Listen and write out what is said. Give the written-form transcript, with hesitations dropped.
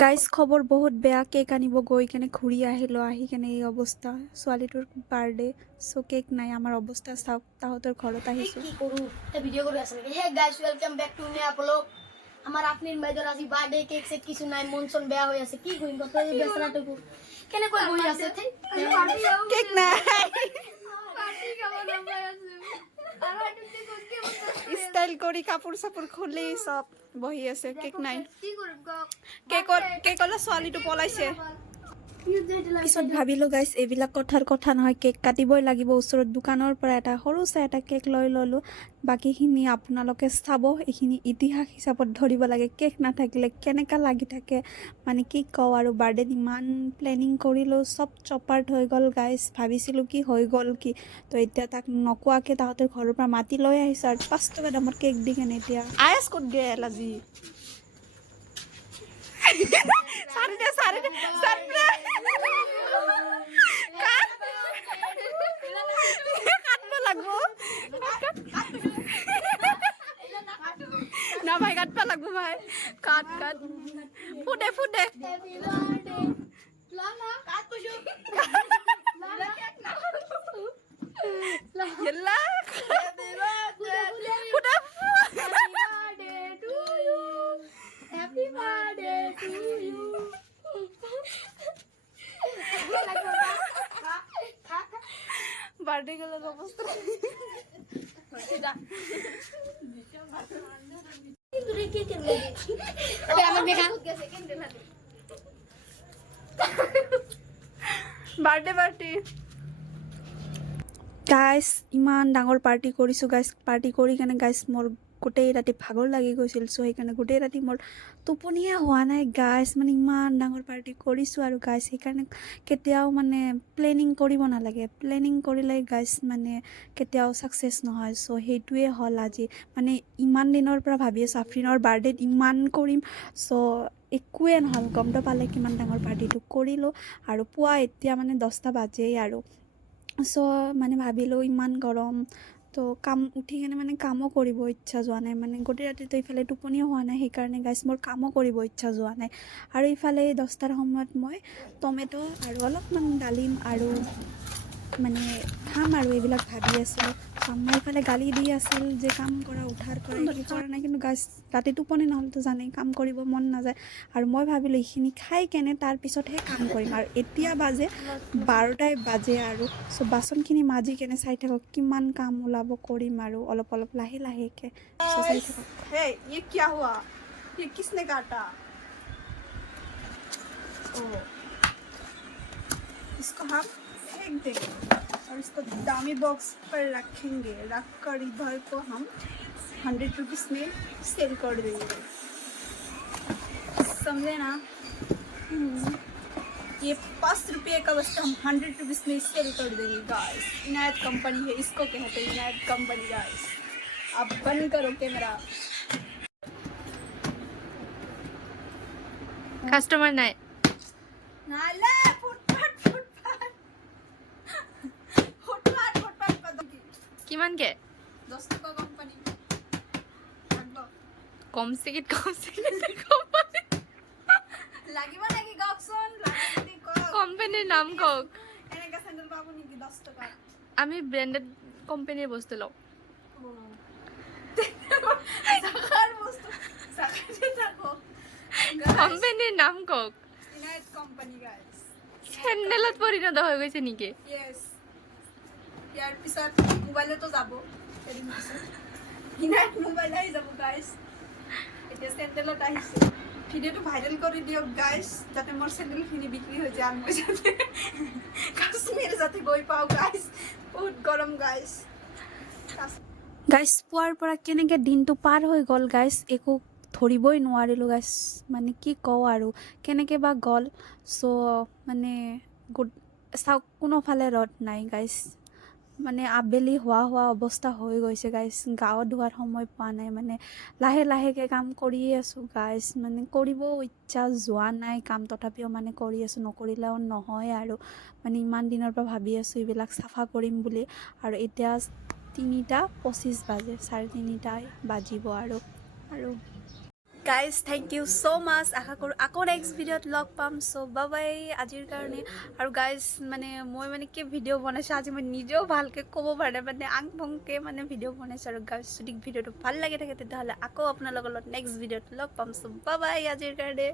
Guys খবৰ বহুত বেয়া। কেক আনিব গৈ কেনে ঘূৰি আহিলোঁ, আহি কেনে এই অৱস্থা। ছোৱালীটোৰ বাৰ্থডে, চ' কেক নাই। আমাৰ অৱস্থা চাওক, তাহঁতৰ ঘৰত আহিছোঁ। কি কৰো ভিডিও কৰি আছে নেকি? Hey guys welcome back to নে আপলোক। আমার আফরিন বাইদের আজি বার্থডে কেক সেট কিছু নাই, মন চন বেয়া হয়ে আছে। কি কইম কত বেসরাটুকু কেনে কই বই আছে কেক নাই, পার্টি খাবো না ভাই আছে আর আইটেম কি ষ্টাইল কৰি কাপোৰ চাপোৰ খুলি চব বহি আছে। কেক নাই। কি কৰিম কেকলে ছোৱালীটো পলাইছে। পিছত ভাবিলোঁ গাইজ এইবিলাক কথাৰ কথা নহয়, কেক কাটিবই লাগিব। ওচৰত দোকানৰ পৰা এটা সৰু চাই এটা কেক লৈ ল'লোঁ। বাকীখিনি আপোনালোকে চাব, এইখিনি ইতিহাস হিচাপত ধৰিব লাগে। কেক নাথাকিলে কেনেকুৱা লাগি থাকে মানে কি কওঁ আৰু। বাৰ্থডেত ইমান প্লেনিং কৰিলোঁ, চব চপাৰ্ট হৈ গ'ল গাইজ। ভাবিছিলোঁ কি হৈ গ'ল কি, তো এতিয়া তাক নকোৱাকৈ তাহঁতৰ ঘৰৰ পৰা মাতি লৈ আহিছোঁ আৰু 5 টকা দামত কেক দি কেনে। এতিয়া আয়েছ ক'ত গেল আজি? না ভাই কাটবা লাগবো ভাই, কাট কাট ফুটে ফুটে yalla Happy birthday to you. Birthday গেল অবস্থা। বার্থডে পার্টি গাইজ, ইমান ডাঙৰ পাৰ্টি কৰিছোঁ গাইজ। পাৰ্টি কৰি কেনে গাইজ মোৰ গোটেই ৰাতি ভাগৰ লাগি গৈছিল। চ' সেইকাৰণে গোটেই ৰাতি মোৰ টোপনিয়ে হোৱা নাই গাইজ। মানে ইমান ডাঙৰ পাৰ্টি কৰিছোঁ আৰু গাইজ। সেইকাৰণে কেতিয়াও মানে প্লেনিং কৰিব নালাগে। প্লেনিং কৰিলে গাইজ মানে কেতিয়াও ছাকচেছ নহয়। চ' সেইটোৱে হ'ল আজি। মানে ইমান দিনৰ পৰা ভাবি আছোঁ আফ্ৰিনৰ বাৰ্থডেত ইমান কৰিম, চ' একোৱে নহ'ল। গমটো পালে কিমান ডাঙৰ পাৰ্টিটো কৰিলোঁ আৰু পুৱা এতিয়া মানে 10টা বাজেই আৰু। চ' মানে ভাবিলোঁ ইমান গৰম, তো কাম উঠি কেনে মানে কামো কৰিব ইচ্ছা যোৱা নাই। মানে গোটেই ৰাতিটো ইফালে টোপনিও হোৱা নাই, সেইকাৰণে গাইজ মোৰ কামো কৰিব ইচ্ছা যোৱা নাই। আৰু ইফালে 10টাৰ সময়ত মই টমেটো আৰু অলপমান ডালিম আৰু মানে খাম আৰু এইবিলাক ভাবি আছিলোঁ। মই ইফালে গালি দি আছিল যে কাম কৰা, উঠাৰ পৰা কি কৰা নাই। কিন্তু গাইজ ৰাতি টোপনি নহ'লেতো জানেই, কাম কৰিব মন নাযায়। আৰু মই ভাবিলোঁ এইখিনি খাই কেনে তাৰপিছতহে কাম কৰিম। আৰু এতিয়া বাজে 12টাই বাজে আৰু। চ' বাচনখিনি মাজি কেনে চাই থাকক কিমান কাম ওলাব, কৰিম আৰু অলপ অলপ লাহে লাহেকৈ। চাই থাকক। হে ये क्या हुआ? ये किसने काटा? ओ इसको हम फेंक देंगे और इसको दामी बॉक्स पर रखेंगे। रख कर इधर को हम 100 रुपीज़ में सेल कर देंगे, समझे ना? ये 5 रुपये का वस्तु हम 100 रुपीज़ में सेल कर देंगे गाइस। इनायत कंपनी है, इसको कहते हैं इनायत कंपनी गाइस। आप बंद करो कैमरा। কাস্টমার নাই नाले फुटपाथ फुटपाथ फुटपाथ फुटपाथ कदम की কিমান কে 10 টাকা কোম্পানি লাগবো কম সিকিট লাগিব নাকি গকসন লাগি কক কোম্পানির নাম কক। এনেকা স্যান্ডেল পাবো নাকি 10 টাকা? আমি ব্র্যান্ডেড কোম্পানির বস্তু লও। সাখার বস্তু সাখাতে থাকো। কোম্পানির নাম কক। ইনাইট কোম্পানি গাইস। স্যান্ডেলত পরিণত হয়ে গৈছে নেকি? ইয়েস, ইয়ার পিছত মোবাইলে তো যাব এদিন পিছত ইনাইট মোবাইল আহি যাব গাইস। এতিয়া স্যান্ডেলত আহিছে। ভিডিওটো ভাইরাল করে দিয়ক গাইস, যাতে মোর স্যান্ডেলখিনি বিক্রি হৈ যায়। মই যাতে কাশ্মীৰ যাতে গৈ পাওঁ গাইস। বহুত গৰম গাইস। গাইস পুৱাৰ পৰা কেনেকৈ দিনটো পাৰ হৈ গ'ল গাইস, একো ধৰিবই নোৱাৰিলোঁ গাইস। মানে কি কওঁ আৰু কেনেকৈ বা গ'ল। চ' মানে চাওক কোনোফালে ৰ'দ নাই গাইস। মানে আবেলি হোৱা অৱস্থা হৈ গৈছে গাইস। গাঁৱত ধোৱাৰ সময় পোৱা নাই। মানে লাহে লাহেকৈ কাম কৰিয়ে আছোঁ গাইস। মানে কৰিব ইচ্ছা যোৱা নাই কাম, তথাপিও মানে কৰি আছোঁ, নকৰিলেও নহয় আৰু। মানে ইমান দিনৰ পৰা ভাবি আছোঁ এইবিলাক চাফা কৰিম বুলি। আৰু এতিয়া 3:25 বাজে, 3:30 বাজিব আৰু গাইজ থেংক ইউ ছ' মাছ আশা কৰোঁ আকৌ নেক্সট ভিডিঅ'ত লগ পাম চ' বাই আজিৰ কাৰণে আৰু গাইজ মানে মই মানে কি ভিডিঅ' বনাইছোঁ আজি মই নিজেও ভালকৈ ক'ব পৰা নাই মানে আং ভংকৈ মানে ভিডিঅ' বনাইছোঁ আৰু গাইজ যদি ভিডিঅ'টো ভাল লাগি থাকে তেতিয়াহ'লে আকৌ আপোনালোকৰ লগত নেক্সট ভিডিঅ'ত লগ পাম চ' বাই আজিৰ কাৰণে